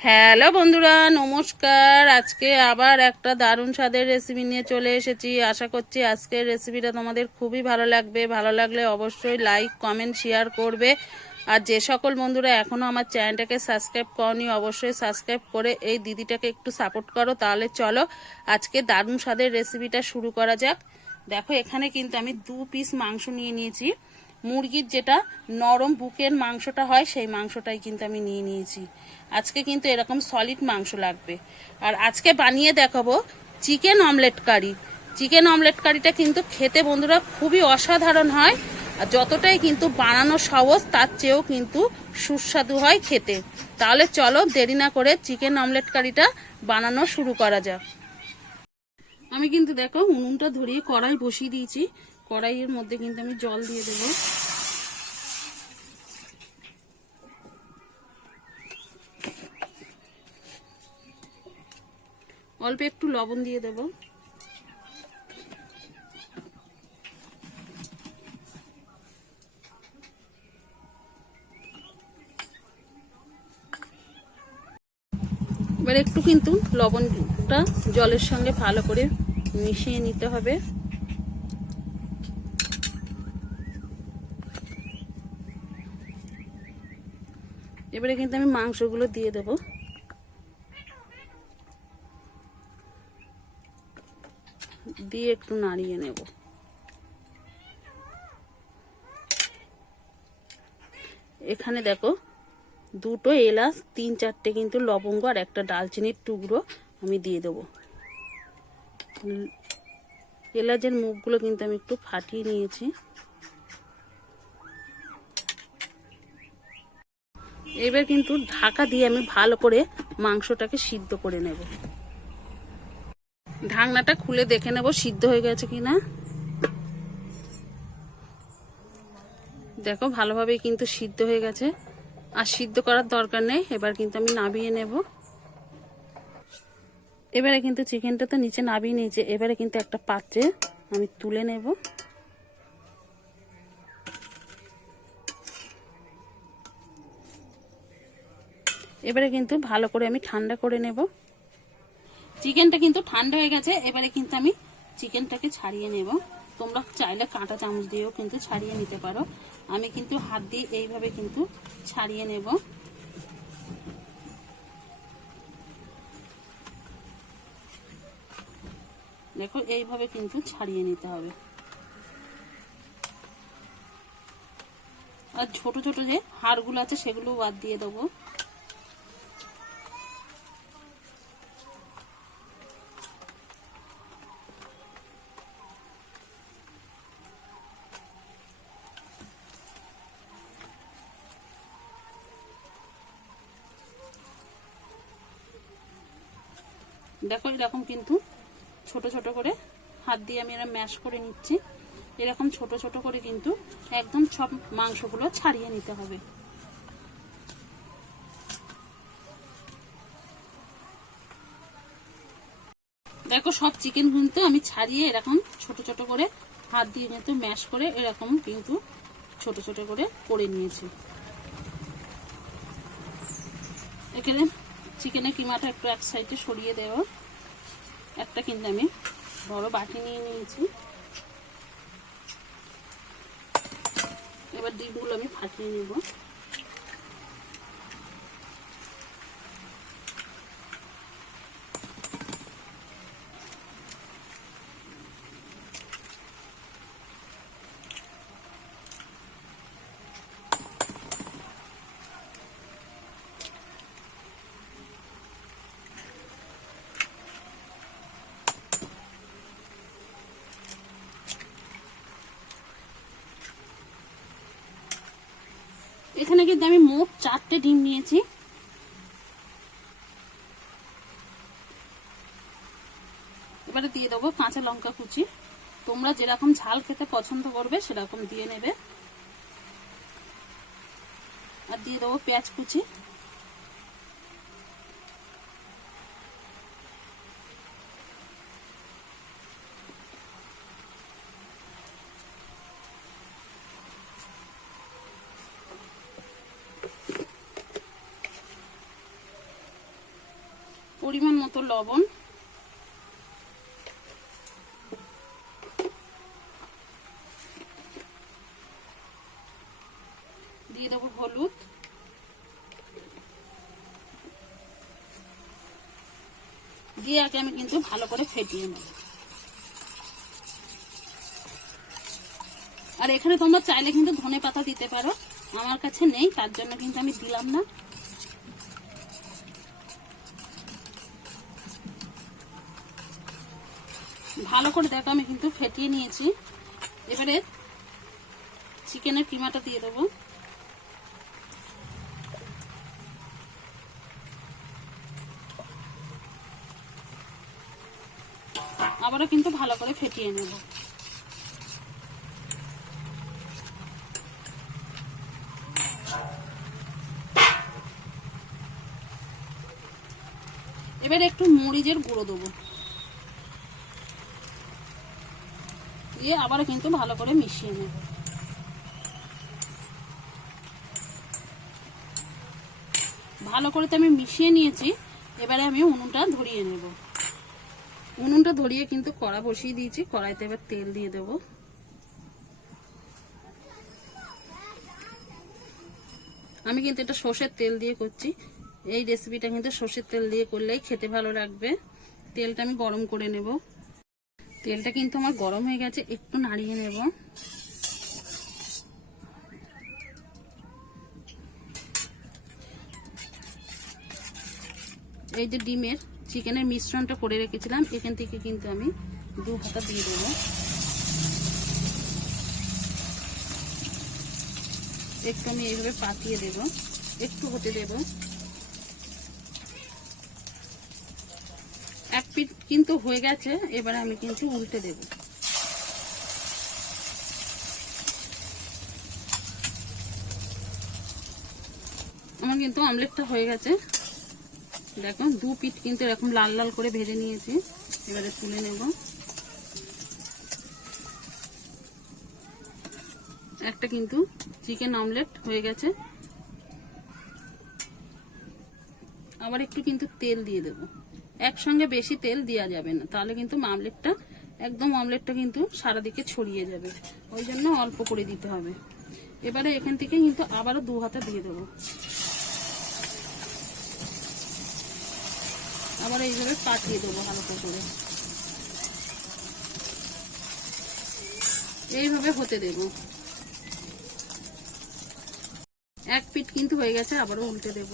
Hello বন্ধুরা, নমস্কার। আজকে আবার একটা দারুণ স্বাদের রেসিপি নিয়ে চলে এসেছি। আশা করছি আজকের রেসিপিটা তোমাদের খুবই ভালো লাগবে। ভালো লাগলে অবশ্যই লাইক কমেন্ট শেয়ার করবে। আর যে সকল বন্ধুরা এখনও আমার চ্যানেলটাকে সাবস্ক্রাইব করনি, অবশ্যই সাবস্ক্রাইব করে এই দিদিটাকে একটু সাপোর্ট করো। তাহলে চলো আজকে দারুণ স্বাদের রেসিপিটা শুরু করা যাক। দেখো, এখানে কিন্তু আমি দু পিস মাংস নিয়ে নিয়েছি। মুরগির যেটা নরম বুকের মাংসটা হয়, সেই মাংসটাই কিন্তু আমি নিয়ে নিয়েছি। আজকে কিন্তু এরকম সলিড মাংস লাগবে। আর আজকে বানিয়ে দেখাবো chicken omelette curry chicken omelette কারিটা কিন্তু খেতে বন্ধুরা খুবই অসাধারণ হয়, আর যতটাই কিন্তু বানানো সহজ, তার চেয়েও কিন্তু সুস্বাদু হয় খেতে। তাহলে চলো দেরি না করে চিকেন অমলেট কারিটা বানানো শুরু করা যাক। আমি কিন্তু দেখো উনুনটা ধরিয়ে কড়াই বসিয়ে দিয়েছি। কড়াইয়ের মধ্যে কিন্তু আমি জল দিয়ে দেবো। অল্প একটু লবণ দিয়ে দেবো। এবার একটু কিন্তু লবণটা জলের সঙ্গে ভালো করে মিশিয়ে নিতে হবে। এবারে কিন্তু আমি মাংসগুলো দিয়ে দেব। দিয়ে একটু নাড়িয়ে নেব। এখানে দেখো দুটো এলাচ, তিন চারটে কিন্তু লবঙ্গ আর একটা ডালচিনির টুকরো আমি দিয়ে দেবো। এলাচের মুখগুলো কিন্তু আমি একটু ফাটিয়ে নিয়েছি। এবার কিন্তু ঢাকা দিয়ে আমি ভালো করে মাংসটাকে সিদ্ধ করে নেব। ঢাকনাটা খুলে দেখে নেব সিদ্ধ হয়ে গেছে কিনা। দেখো ভালোভাবে কিন্তু সিদ্ধ হয়ে গেছে। আর সিদ্ধ করার দরকার নেই, এবার কিন্তু আমি নাবিয়ে নেব। এবারে কিন্তু চিকেনটা তো নিচে নাবিয়ে নিয়েছে, এবারে কিন্তু একটা পাত্রে আমি তুলে নেব। এবারে কিন্তু ভালো করে আমি ঠান্ডা করে নেব। চিকেনটা কিন্তু ঠান্ডা হয়ে গেছে, এবারে কিন্তু আমি চিকেনটাকে ছাড়িয়ে নেব। তোমরা চাইলে কাঁটা চামচ দিয়েও কিন্তু ছাড়িয়ে নিতে পারো। আমি কিন্তু হাত দিয়ে এইভাবে কিন্তু ছাড়িয়ে নেব। দেখো, এইভাবে কিন্তু ছাড়িয়ে নিতে হবে। আর ছোট ছোট যে হাড়গুলো আছে সেগুলো বাদ দিয়ে দেবো। দেখো এরকম কিন্তু ছোট ছোট করে হাত দিয়ে আমি এরকম ম্যাশ করে নিচ্ছি। এরকম ছোট ছোট করে কিন্তু একদম সব মাংসগুলো ছাড়িয়ে নিতে হবে। দেখো সব চিকেন কিন্তু আমি ছাড়িয়ে এরকম ছোট ছোট করে হাত দিয়ে কিন্তু ম্যাশ করে এরকম কিন্তু ছোট ছোট করে করে নিয়েছি। এখানে চিকেনের কিমাটা একটু এক সাইডে সরিয়ে দেব একটা কিন্তু আমি বড় বাটি নিয়ে নিয়েছি। এবার ডিমগুলো আমি ফাটিয়ে নেব। এখানে কিন্তু আমি মোট চারটে ডিম নিয়েছি। এবারে দিয়ে দেবো কাঁচা লঙ্কা কুচি। তোমরা যেরকম ঝাল খেতে পছন্দ করবে, সেরকম দিয়ে নেবে। আর দিয়ে দেবো পেঁয়াজ কুচি। পরিমাণ মতো লবণ। দিয়ে দেবো হলুদ। দিয়ে আগে আমি কিন্তু ভালো করে ফেটিয়ে নেব। আর এখানে তোমরা চাইলে কিন্তু ধনে পাতা দিতে পারো। আমার কাছে নেই, তার জন্য কিন্তু আমি দিলাম না। ভালো করে দেখো, আমি কিন্তু ফেটিয়ে নিয়েছি। এবারে চিকেনের কিমাটা দিয়ে দেবো। আবারও কিন্তু ভালো করে ফেটিয়ে নেব। এবার একটু মরিচের গুঁড়ো দেবো। দিয়ে আবারও কিন্তু ভালো করে মিশিয়ে নেব। ভালো করে তো আমি মিশিয়ে নিয়েছি, এবারে আমি উনুনটা ধরিয়ে নেব। উনুনটা ধরিয়ে কিন্তু কড়া বসিয়ে দিয়েছি, কড়াইতে এবার তেল দিয়ে দেব। আমি কিন্তু এটা সর্ষের তেল দিয়ে করছি। এই রেসিপিটা কিন্তু সর্ষের তেল দিয়ে করলেই খেতে ভালো লাগবে। তেলটা আমি গরম করে নেব। তেলটা কিন্তু আমার গরম হয়ে গেছে, একটু নাড়িয়ে নেব। এই যে ডিমের চিকেনের মিশ্রণটা করে রেখেছিলাম, এখান থেকে কিন্তু আমি দু হাতা দিয়ে দেবো। একটু আমি এইভাবে পাতিয়ে দেব, একটু হতে দেব এক পিট কিন্তু হয়ে গেছে, এবারে আমি কিন্তু উল্টে দেব। আমার কিন্তু অমলেটটা হয়ে গেছে। দেখো, দু পিঠ কিন্তু এরকম লাল লাল করে ভেজে নিয়েছি। এবারে তুলে নেব। একটা কিন্তু চিকেন অমলেট হয়ে গেছে। আবার একটু কিন্তু তেল দিয়ে দেব। একসঙ্গে বেশি তেল দেওয়া যাবে না। তাহলে কিন্তু আমলেটটা একদম অমলেটটা কিন্তু সারা দিকে ছড়িয়ে যাবে। ওই জন্য অল্প করে দিতে হবে। এবারে এখান থেকে কিন্তু আবারও দু হাতে দিয়ে দেবো। আবার এইভাবে পাঠিয়ে দেবো হালকা করে। এইভাবে হতে দেব। এক পিট কিন্তু হয়ে গেছে, আবারও উল্টে দেব।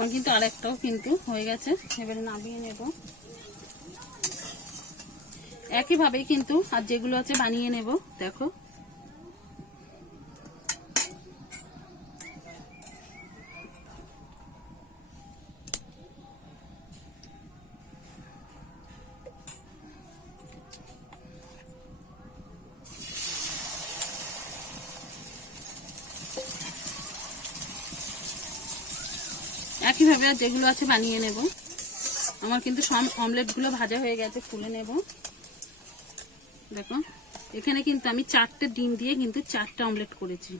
আমার কিন্তু আরেকটাও কিন্তু হয়ে গেছে। এবারে নামিয়ে নেব। একইভাবেই কিন্তু আর যেগুলো আছে বানিয়ে নেব, দেখো। একইভাবে আর যেগুলো আছে বানিয়ে নেব। আমার কিন্তু সব অমলেটগুলো ভাজা হয়ে গেছে, খুলে নেব। দেখো, এখানে কিন্তু আমি চারটে ডিম দিয়ে কিন্তু চারটে অমলেট করেছি।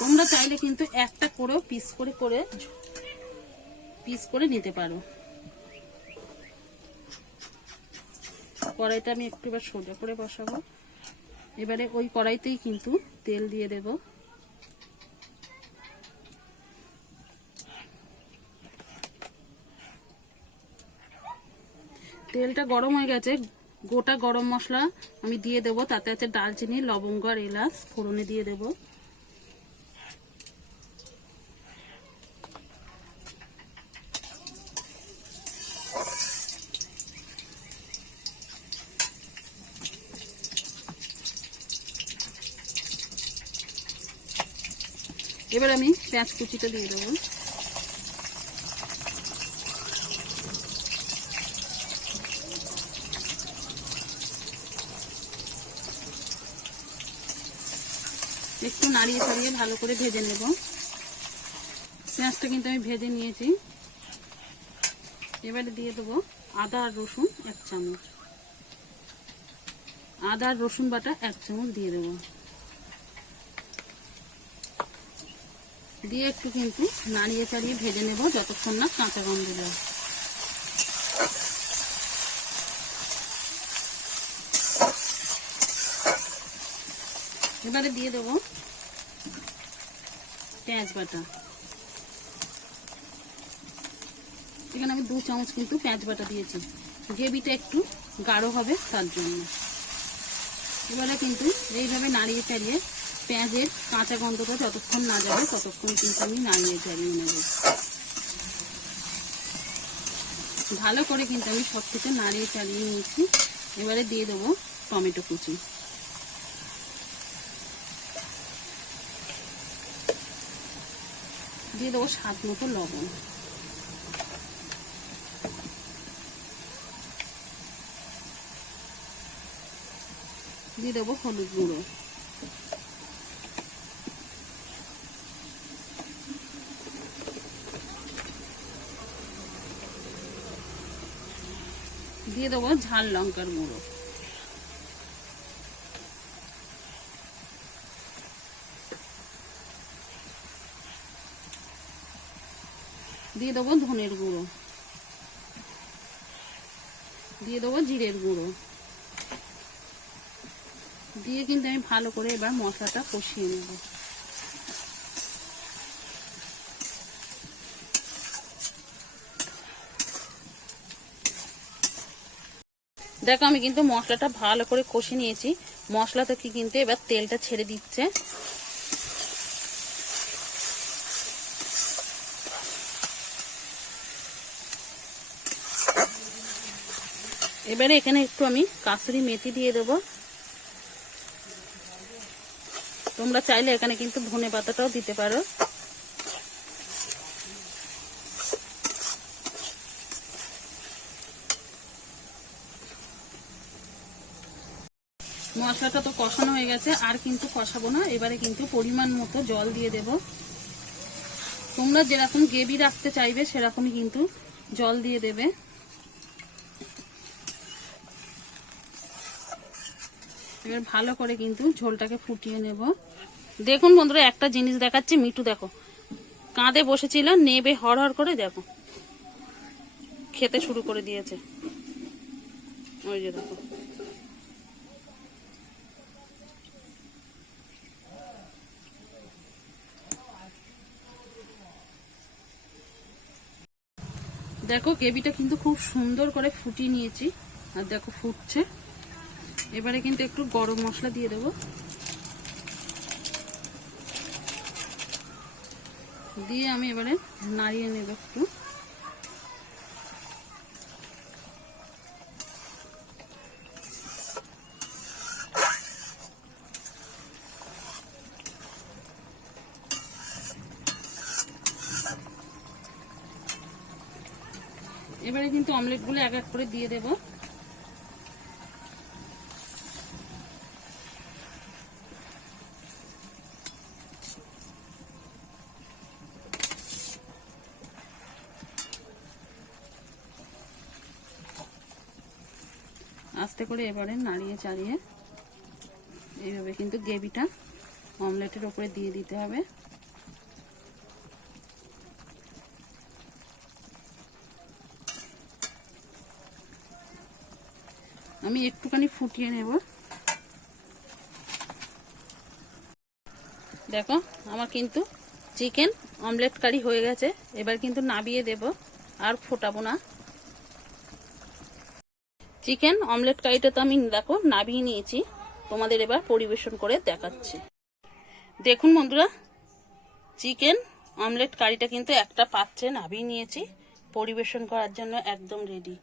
তোমরা চাইলে কিন্তু একটা করেও পিস করে করে পিস করে নিতে পারো। কড়াইটা আমি একটু এবার সোজা করে বসাবো। এবারে ওই কড়াইতেই কিন্তু তেল দিয়ে দেবো। তেলটা গরম হয়ে গেছে। গোটা গরম মশলা আমি দিয়ে দেবো। তাতে আছে ডালচিনি, লবঙ্গ আর এলাচ। ফোড়নে দিয়ে দেব। এবার আমি পেঁয়াজ কুচিটা দিয়ে দেবো। নাড়িয়ে ছাড়িয়ে ভালো করে ভেজে নেব। পেঁয়াজটা কিন্তু আমি ভেজে নিয়েছি। এবারে দিয়ে দেবো আদা আর রসুন এক চামচ। আদা আর রসুন বাটা এক চামচ দিয়ে দেবো। দিয়ে একটু কিন্তু নাড়িয়ে চাড়িয়ে ভেজে নেব যতক্ষণ না কাঁচা গন্ধ দেয় এবারে দিয়ে দেবো পেঁয়াজ বাটা। এখানে আমি দু চামচ কিন্তু পেঁয়াজ বাটা দিয়েছি। গ্রেভিটা একটু গাঢ় হবে তার জন্য। এবারে কিন্তু এইভাবে নাড়িয়ে চাড়িয়ে পেঁয়াজের কাঁচা গন্ধটা যতক্ষণ না যাবে, ততক্ষণ কিন্তু আমি নাড়িয়ে চাড়িয়ে নেব। ভালো করে কিন্তু আমি সব থেকে নাড়িয়ে চাড়িয়ে নিয়েছি। এবারে দিয়ে দেবো টমেটো কুচি। দিয়ে দেবো স্বাদ মতো লবণ। দিয়ে দেবো হলুদ গুঁড়ো। দিয়ে দেবো ঝাল লঙ্কার গুঁড়ো। দিয়ে দেবো ধনের গুঁড়ো। দিয়ে দেবো জিরের গুঁড়ো। দিয়ে কিন্তু আমি ভালো করে এবার মশলাটা কষিয়ে নেব। দেখো আমি কিন্তু মশলাটা ভালো করে কষে নিয়েছি। মশলা থেকে কিন্তু এবার তেলটা ছেড়ে দিচ্ছে। এবারে এখানে একটু আমি কাসুরি মেথি দিয়ে দেবো। তোমরা চাইলে এখানে কিন্তু ধনে পাতাটাও দিতে পারো। মশলাটা তো কষানো হয়ে গেছে, আর কিন্তু কষাবো না। এবারে কিন্তু পরিমাণ মতো জল দিয়ে দেব। তোমরা যেরকম গ্রেভি রাখতে চাইবে, সেরকমই কিন্তু জল দিয়ে দেবে। এবার ভালো করে কিন্তু ঝোলটাকে ফুটিয়ে নেব। দেখুন বন্ধুরা, একটা জিনিস দেখাচ্ছি মিটু দেখো। কাঁধে বসেছিল, নেবে হড় হড় করে, দেখো। খেতে শুরু করে দিয়েছে। ওই যে দেখো। দেখো, গ্রেভিটা কিন্তু খুব সুন্দর করে ফুটিয়ে নিয়েছি। আর দেখো, ফুটছে। এবারে কিন্তু একটু গরম মশলা দিয়ে দেবো। দিয়ে আমি এবারে নাড়িয়ে নেব একটু। এবারে কিন্তু অমলেটগুলো এক এক করে দিয়ে দেবো। আস্তে করে এবারে নাড়িয়ে চাড়িয়ে এইভাবে কিন্তু গ্রেভিটা অমলেটের ওপরে দিয়ে দিতে হবে। আমি একটুখানি ফুটিয়ে নেব। দেখো, আমার কিন্তু চিকেন অমলেট কারি হয়ে গেছে। এবার কিন্তু নাবিয়ে দেব আর ফোটাবো না। চিকেন, অমলেট কারিটা তো আমি দেখো নাবিয়ে নিয়েছি। তোমাদের এবার পরিবেশন করে দেখাচ্ছি। দেখুন বন্ধুরা, চিকেন, অমলেট কারিটা কিন্তু একটা পাত্রে নাবিয়ে নিয়েছি, পরিবেশন করার জন্য একদম রেডি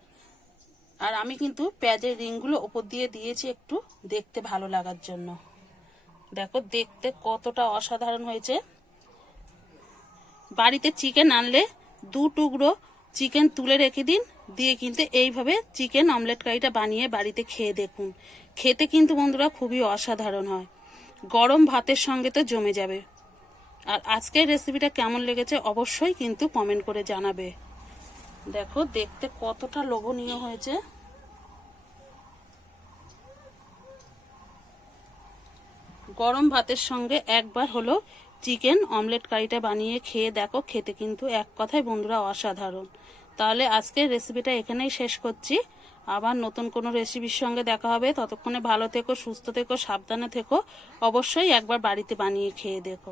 আর আমি কিন্তু পেঁয়াজের রিংগুলো ওপর দিয়ে দিয়েছি একটু দেখতে ভালো লাগার জন্য। দেখো, দেখতে কতটা অসাধারণ হয়েছে। বাড়িতে চিকেন আনলে দু টুকরো চিকেন তুলে রেখে দিন, দিয়ে কিন্তু এইভাবে চিকেন অমলেট কারিটা বানিয়ে বাড়িতে খেয়ে দেখুন। খেতে কিন্তু বন্ধুরা খুবই অসাধারণ হয়। গরম ভাতের সঙ্গে তো জমে যাবে। আর আজকের রেসিপিটা কেমন লেগেছে অবশ্যই কিন্তু কমেন্ট করে জানাবে। দেখো, দেখতে কতটা লোভনীয় হয়েছে। গরম ভাতের সঙ্গে একবার হলো চিকেন, অমলেট কারিটা বানিয়ে খেয়ে দেখো, খেতে কিন্তু এক কথায় বন্ধুরা অসাধারণ। তাহলে আজকের রেসিপিটা এখানেই শেষ করছি। আবার নতুন কোনো রেসিপির সঙ্গে দেখা হবে। ততক্ষণে ভালো থেকো, সুস্থ থেকো, সাবধানে থেকো। অবশ্যই একবার বাড়িতে বানিয়ে খেয়ে দেখো।